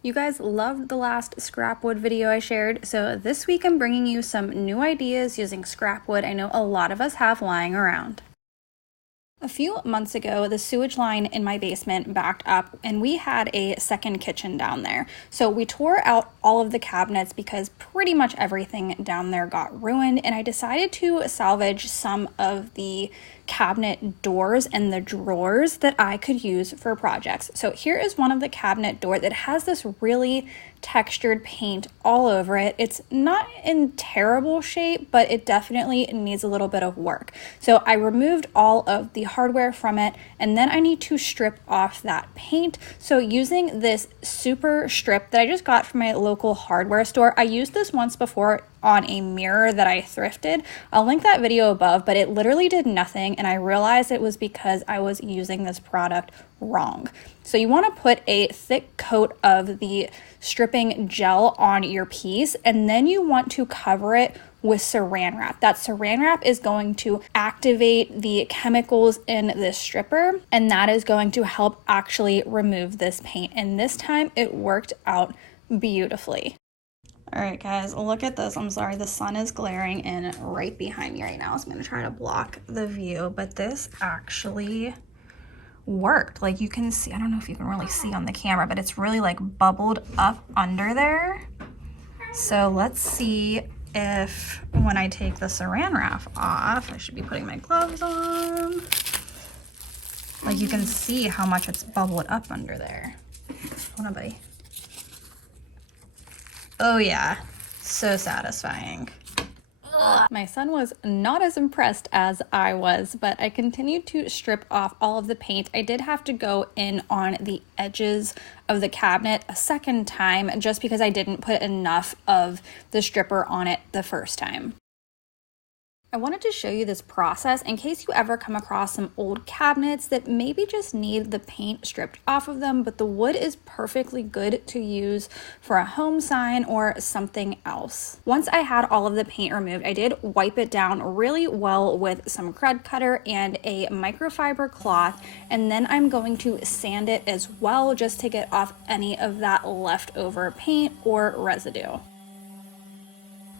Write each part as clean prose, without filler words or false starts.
You guys loved the last scrap wood video I shared, so this week I'm bringing you some new ideas using scrap wood I know a lot of us have lying around. A few months ago, the sewage line in my basement backed up and we had a second kitchen down there. So we tore out all of the cabinets because pretty much everything down there got ruined, and I decided to salvage some of the cabinet doors and the drawers that I could use for projects. So here is one of the cabinet door that has this really textured paint all over it. It's not in terrible shape, but it definitely needs a little bit of work. So I removed all of the hardware from it, and then I need to strip off that paint. So using this super strip that I just got from my local hardware store, I used this once before on a mirror that I thrifted. I'll link that video above, but it literally did nothing, and I realized it was because I was using this product wrong. So you want to put a thick coat of the stripping gel on your piece, and then you want to cover it with saran wrap. That saran wrap is going to activate the chemicals in this stripper, and that is going to help actually remove this paint. And this time it worked out beautifully. All right, guys, look at this. I'm sorry, the sun is glaring in right behind me right now, so I'm gonna try to block the view, but this actually worked. Like, you can see, I don't know if you can really see on the camera, but it's really like bubbled up under there. So let's see if when I take the saran wrap off, I should be putting my gloves on. Like, you can see how much it's bubbled up under there. Hold on, buddy. Oh yeah, so satisfying. My son was not as impressed as I was, but I continued to strip off all of the paint. I did have to go in on the edges of the cabinet a second time just because I didn't put enough of the stripper on it the first time. I wanted to show you this process in case you ever come across some old cabinets that maybe just need the paint stripped off of them, but the wood is perfectly good to use for a home sign or something else. Once I had all of the paint removed, I did wipe it down really well with some Crud Cutter and a microfiber cloth, and then I'm going to sand it as well just to get off any of that leftover paint or residue.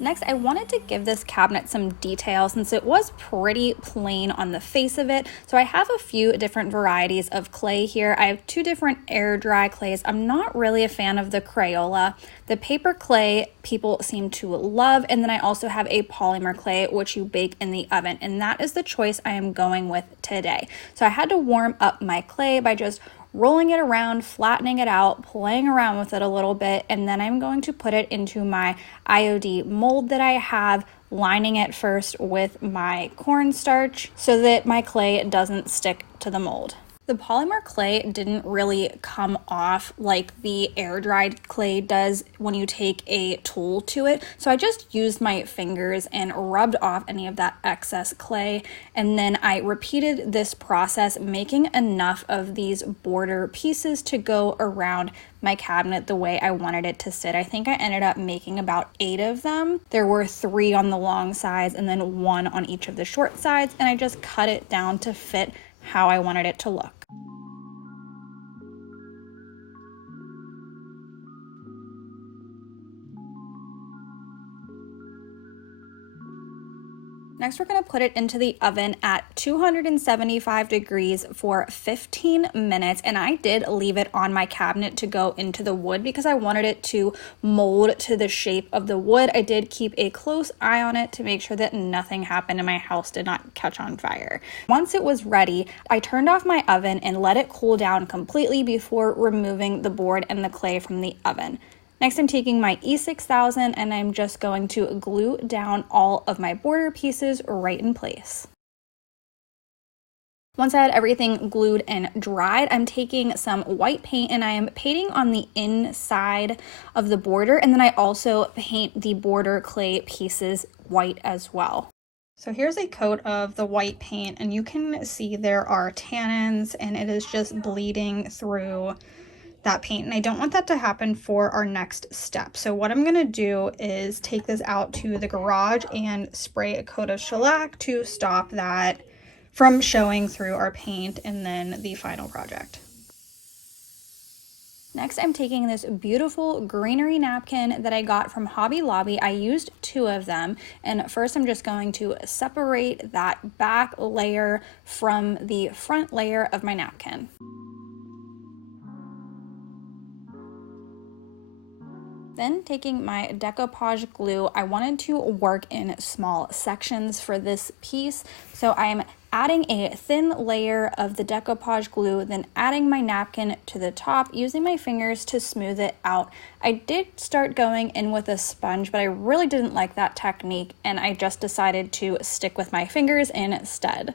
Next, I wanted to give this cabinet some detail since it was pretty plain on the face of it. So I have a few different varieties of clay here. I have two different air dry clays. I'm not really a fan of the Crayola. The paper clay people seem to love, and then I also have a polymer clay which you bake in the oven, and that is the choice I am going with today. So I had to warm up my clay by just rolling it around, flattening it out, playing around with it a little bit, and then I'm going to put it into my IOD mold that I have, lining it first with my cornstarch so that my clay doesn't stick to the mold. The polymer clay didn't really come off like the air-dried clay does when you take a tool to it. So I just used my fingers and rubbed off any of that excess clay. And then I repeated this process, making enough of these border pieces to go around my cabinet the way I wanted it to sit. I think I ended up making about 8 of them. There were 3 on the long sides and then 1 on each of the short sides. And I just cut it down to fit how I wanted it to look. Next, we're going to put it into the oven at 275 degrees for 15 minutes. And I did leave it on my cabinet to go into the wood because I wanted it to mold to the shape of the wood. I did keep a close eye on it to make sure that nothing happened and my house did not catch on fire. Once it was ready, I turned off my oven and let it cool down completely before removing the board and the clay from the oven. Next, I'm taking my E6000 and I'm just going to glue down all of my border pieces right in place. Once I had everything glued and dried, I'm taking some white paint and I am painting on the inside of the border, and then I also paint the border clay pieces white as well. So here's a coat of the white paint, and you can see there are tannins and it is just bleeding through that paint, and I don't want that to happen for our next step. So what I'm gonna do is take this out to the garage and spray a coat of shellac to stop that from showing through our paint and then the final project. Next, I'm taking this beautiful greenery napkin that I got from Hobby Lobby. I used 2 of them, and first I'm just going to separate that back layer from the front layer of my napkin. Then taking my decoupage glue, I wanted to work in small sections for this piece, so I'm adding a thin layer of the decoupage glue, then adding my napkin to the top, using my fingers to smooth it out. I did start going in with a sponge, but I really didn't like that technique, and I just decided to stick with my fingers instead.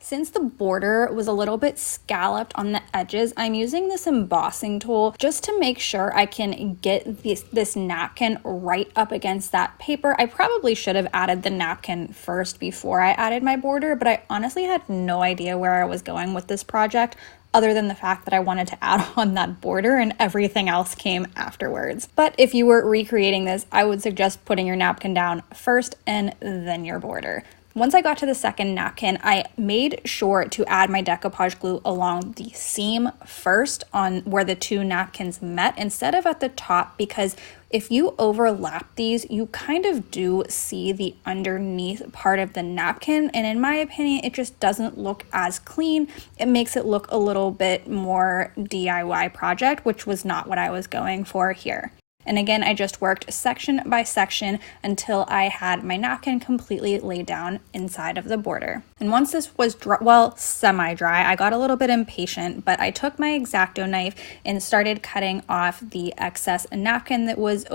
Since the border was a little bit scalloped on the edges, I'm using this embossing tool just to make sure I can get this napkin right up against that paper. I probably should have added the napkin first before I added my border, but I honestly had no idea where I was going with this project, other than the fact that I wanted to add on that border, and everything else came afterwards. But if you were recreating this, I would suggest putting your napkin down first and then your border. Once I got to the second napkin, I made sure to add my decoupage glue along the seam first on where the 2 napkins met instead of at the top, because if you overlap these, you kind of do see the underneath part of the napkin, and in my opinion, it just doesn't look as clean. It makes it look a little bit more DIY project, which was not what I was going for here. And again, I just worked section by section until I had my napkin completely laid down inside of the border. And once this was semi-dry, I got a little bit impatient, but I took my X-Acto knife and started cutting off the excess napkin that was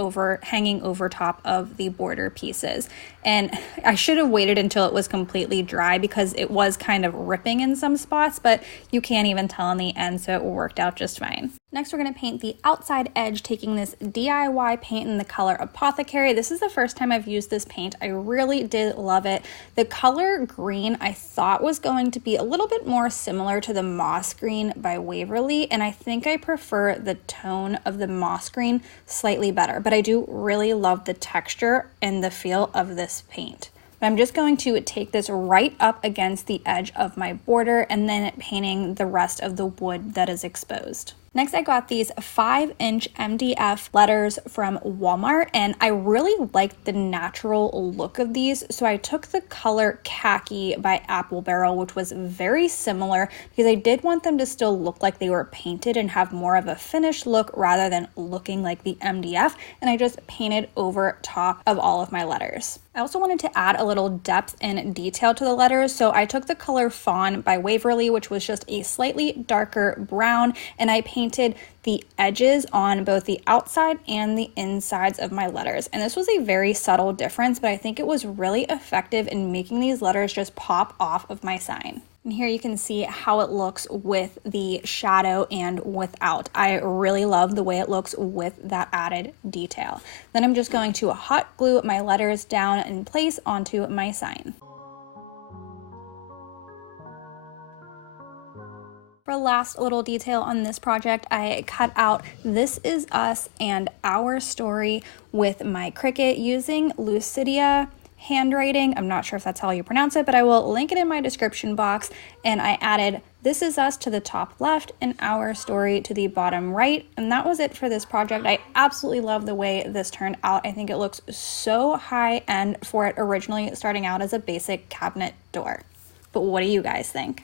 hanging over top of the border pieces. And I should have waited until it was completely dry because it was kind of ripping in some spots, but you can't even tell in the end, so it worked out just fine. Next, we're going to paint the outside edge, taking this DIY paint in the color Apothecary. This is the first time I've used this paint. I really did love it. The color green I thought was going to be a little bit more similar to the moss green by Waverly, and I think I prefer the tone of the moss green slightly better, but I do really love the texture and the feel of this paint. But I'm just going to take this right up against the edge of my border and then painting the rest of the wood that is exposed. Next, I got these 5-inch MDF letters from Walmart, and I really liked the natural look of these, so I took the color Khaki by Apple Barrel, which was very similar, because I did want them to still look like they were painted and have more of a finished look rather than looking like the MDF, and I just painted over top of all of my letters. I also wanted to add a little depth and detail to the letters, so I took the color Fawn by Waverly, which was just a slightly darker brown, and I painted the edges on both the outside and the insides of my letters. And this was a very subtle difference, but I think it was really effective in making these letters just pop off of my sign. And here you can see how it looks with the shadow and without. I really love the way it looks with that added detail. Then I'm just going to hot glue my letters down in place onto my sign. For last little detail on this project, I cut out "This Is Us" and "Our Story" with my Cricut using Lucidia Handwriting. I'm not sure if that's how you pronounce it, but I will link it in my description box. And I added "This Is Us" to the top left and "Our Story" to the bottom right. And that was it for this project. I absolutely love the way this turned out. I think it looks so high end for it originally starting out as a basic cabinet door. But what do you guys think?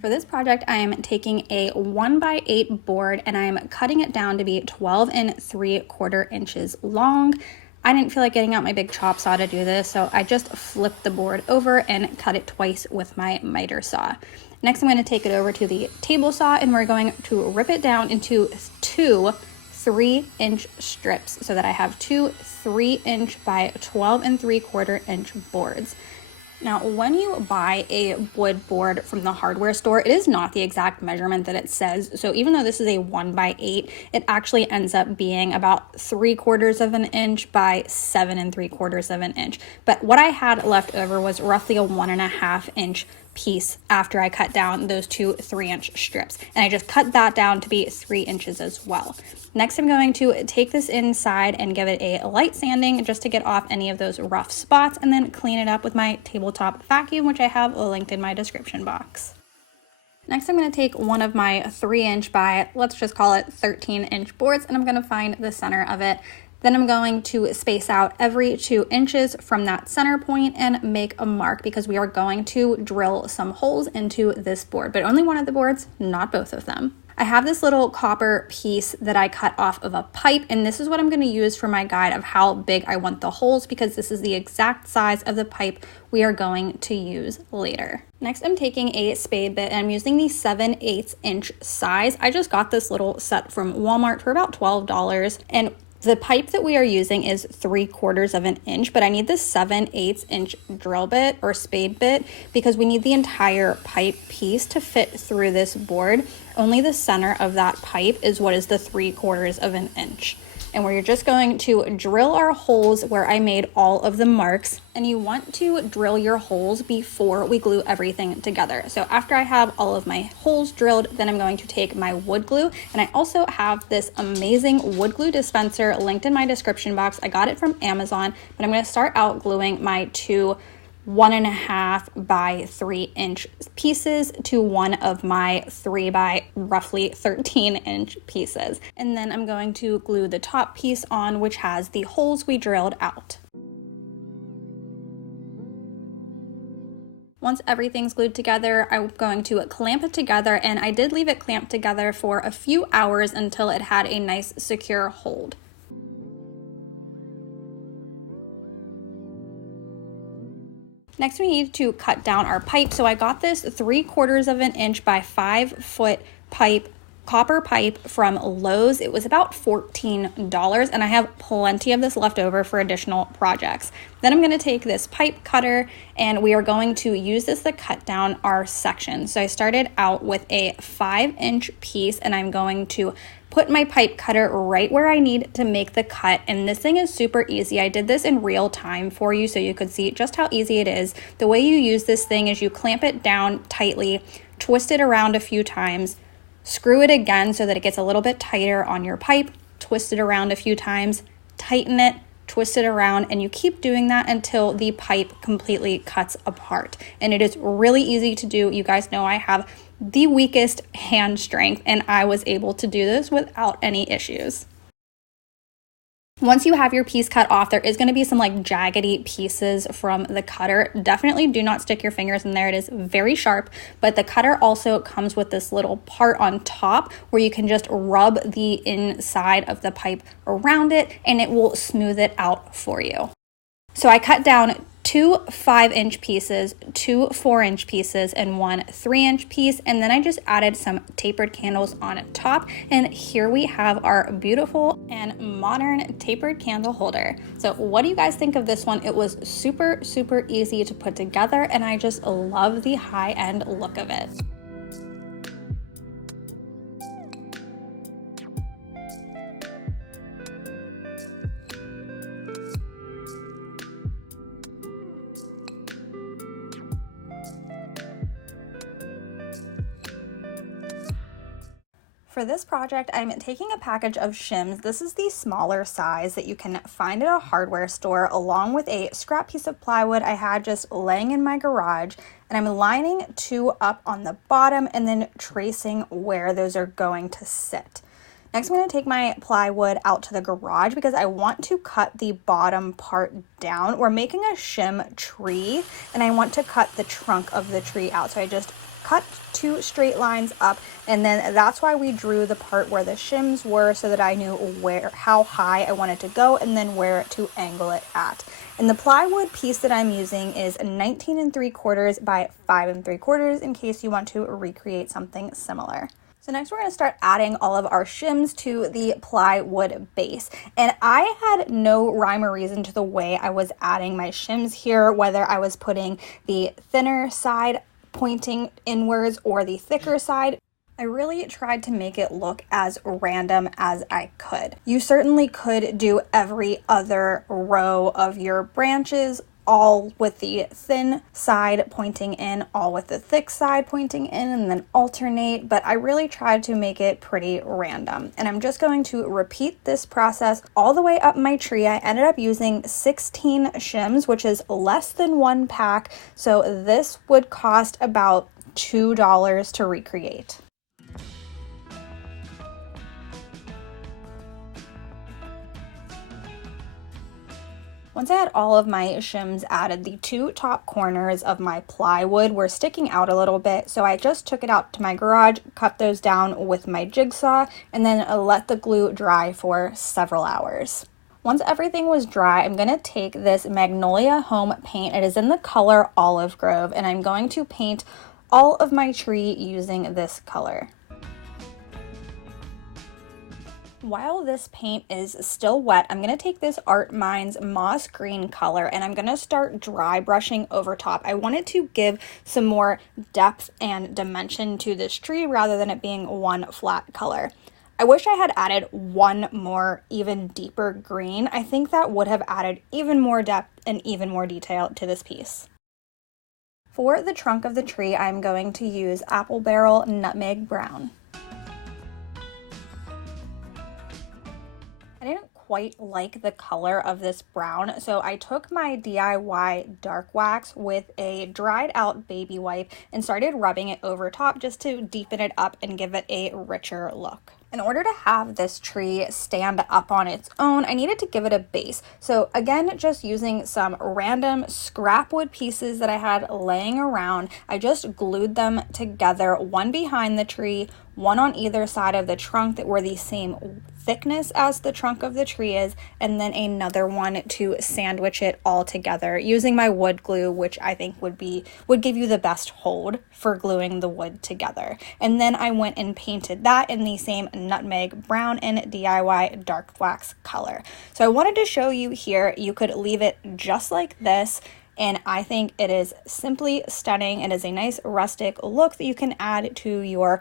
For this project, I am taking a 1x8 board and I'm cutting it down to be 12 3/4 inches long. I didn't feel like getting out my big chop saw to do this, so I just flipped the board over and cut it twice with my miter saw. Next, I'm going to take it over to the table saw, and we're going to rip it down into two 3-inch strips so that I have two 3-inch by 12 3/4 inch boards. Now, when you buy a wood board from the hardware store, it is not the exact measurement that it says. So even though this is a 1x8, it actually ends up being about 3/4 of an inch by 7 3/4 of an inch. But what I had left over was roughly a 1.5 inch piece after I cut down those two 3-inch strips. And I just cut that down to be 3 inches as well. Next, I'm going to take this inside and give it a light sanding just to get off any of those rough spots, and then clean it up with my tabletop vacuum, which I have linked in my description box. Next, I'm going to take one of my 3-inch by, let's just call it 13-inch boards, and I'm going to find the center of it. Then I'm going to space out every 2 inches from that center point and make a mark, because we are going to drill some holes into this board, but only one of the boards, not both of them. I have this little copper piece that I cut off of a pipe, and this is what I'm going to use for my guide of how big I want the holes, because this is the exact size of the pipe we are going to use later. Next, I'm taking a spade bit, and I'm using the 7/8 inch size. I just got this little set from Walmart for about $12, and the pipe that we are using is 3/4 of an inch, but I need this 7/8 inch drill bit or spade bit because we need the entire pipe piece to fit through this board. Only the center of that pipe is what is the 3/4 of an inch. And we're just going to drill our holes where I made all of the marks. And you want to drill your holes before we glue everything together. So after I have all of my holes drilled, then I'm going to take my wood glue. And I also have this amazing wood glue dispenser linked in my description box. I got it from Amazon, but I'm going to start out gluing my two 1.5 by 3 inch pieces to one of my 3 by roughly 13 inch pieces. And then I'm going to glue the top piece on, which has the holes we drilled out. Once everything's glued together, I'm going to clamp it together, and I did leave it clamped together for a few hours until it had a nice secure hold. Next, we need to cut down our pipe. So I got this 3/4 of an inch by 5 foot pipe, copper pipe from Lowe's. It was about $14, and I have plenty of this left over for additional projects. Then I'm going to take this pipe cutter, and we are going to use this to cut down our section. So I started out with a 5-inch piece, and I'm going to put my pipe cutter right where I need to make the cut. And this thing is super easy. I did this in real time for you so you could see just how easy it is. The way you use this thing is you clamp it down tightly, twist it around a few times, screw it again so that it gets a little bit tighter on your pipe, twist it around a few times, tighten it, twist it around, and you keep doing that until the pipe completely cuts apart. And it is really easy to do. You guys know I have the weakest hand strength, and I was able to do this without any issues. Once you have your piece cut off, there is going to be some like jaggedy pieces from the cutter. Definitely do not stick your fingers in there. It is very sharp, but the cutter also comes with this little part on top where you can just rub the inside of the pipe around it, and it will smooth it out for you. So I cut down two 5-inch pieces, two 4-inch pieces, and one 3-inch piece, and then I just added some tapered candles on top, and here we have our beautiful and modern tapered candle holder. So what do you guys think of this one? It was super easy to put together, and I just love the high-end look of it. For this project, I'm taking a package of shims. This is the smaller size that you can find at a hardware store, along with a scrap piece of plywood I had just laying in my garage. And I'm lining 2 up on the bottom and then tracing where those are going to sit. Next, I'm going to take my plywood out to the garage because I want to cut the bottom part down. We're making a shim tree, and I want to cut the trunk of the tree out. So I just cut 2 straight lines up, and then that's why we drew the part where the shims were, so that I knew how high I wanted to go and then where to angle it at. And the plywood piece that I'm using is 19 3/4 by 5 3/4 in case you want to recreate something similar. So next we're going to start adding all of our shims to the plywood base. And I had no rhyme or reason to the way I was adding my shims here, whether I was putting the thinner side pointing inwards or the thicker side. I really tried to make it look as random as I could. You certainly could do every other row of your branches all with the thin side pointing in, all with the thick side pointing in, and then alternate, but I really tried to make it pretty random. And I'm just going to repeat this process all the way up my tree. I ended up using 16 shims, which is less than 1 pack, so this would cost about $2 to recreate. Once I had all of my shims added, the 2 top corners of my plywood were sticking out a little bit, so I just took it out to my garage, cut those down with my jigsaw, and then let the glue dry for several hours. Once everything was dry, I'm going to take this Magnolia Home paint. It is in the color Olive Grove, and I'm going to paint all of my tree using this color. While this paint is still wet, I'm going to take this Art Minds moss green color and I'm going to start dry brushing over top. I wanted to give some more depth and dimension to this tree rather than it being one flat color. I wish I had added one more even deeper green. I think that would have added even more depth and even more detail to this piece. For the trunk of the tree, I'm going to use Apple Barrel Nutmeg Brown. I didn't quite like the color of this brown, so I took my DIY dark wax with a dried out baby wipe and started rubbing it over top just to deepen it up and give it a richer look. In order to have this tree stand up on its own, I needed to give it a base. So again, just using some random scrap wood pieces that I had laying around, I just glued them together, one behind the tree, one on either side of the trunk that were the same thickness as the trunk of the tree is, and then another one to sandwich it all together using my wood glue, which I think would give you the best hold for gluing the wood together. And then I went and painted that in the same nutmeg brown and DIY dark wax color. So I wanted to show you here, you could leave it just like this, and I think it is simply stunning. It is a nice rustic look that you can add to your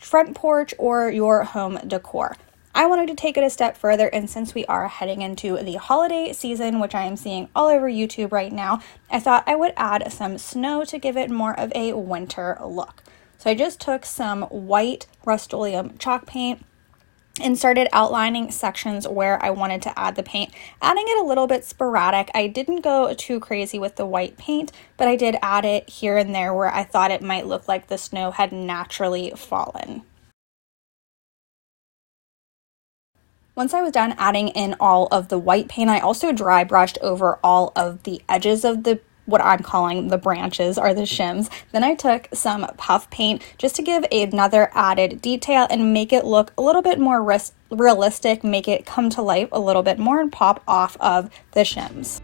front porch or your home decor. I wanted to take it a step further, and since we are heading into the holiday season, which I am seeing all over YouTube right now, I thought I would add some snow to give it more of a winter look. So I just took some white Rust-Oleum chalk paint and started outlining sections where I wanted to add the paint, adding it a little bit sporadic. I didn't go too crazy with the white paint, but I did add it here and there where I thought it might look like the snow had naturally fallen. Once I was done adding in all of the white paint, I also dry brushed over all of the edges of what I'm calling the branches or the shims. Then I took some puff paint just to give another added detail and make it look a little bit more realistic, make it come to life a little bit more and pop off of the shims.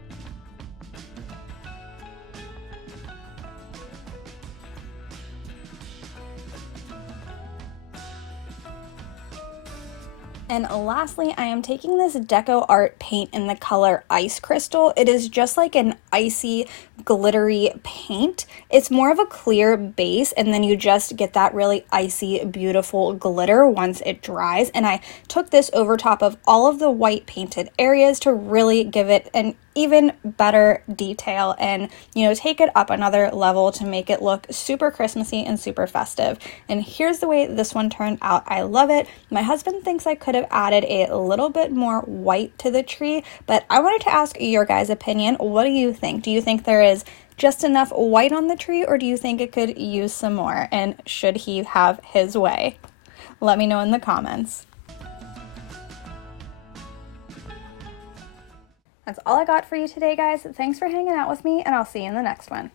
And lastly, I am taking this Deco Art paint in the color Ice Crystal. It is just like an icy, glittery paint. It's more of a clear base, and then you just get that really icy, beautiful glitter once it dries. And I took this over top of all of the white painted areas to really give it an even better detail and, you know, take it up another level to make it look super Christmassy and super festive. And here's the way this one turned out. I love it. My husband thinks I could have added a little bit more white to the tree, but I wanted to ask your guys' opinion. What do you think? Do you think there is just enough white on the tree, or do you think it could use some more? And should he have his way? Let me know in the comments. That's all I got for you today, guys. Thanks for hanging out with me, and I'll see you in the next one.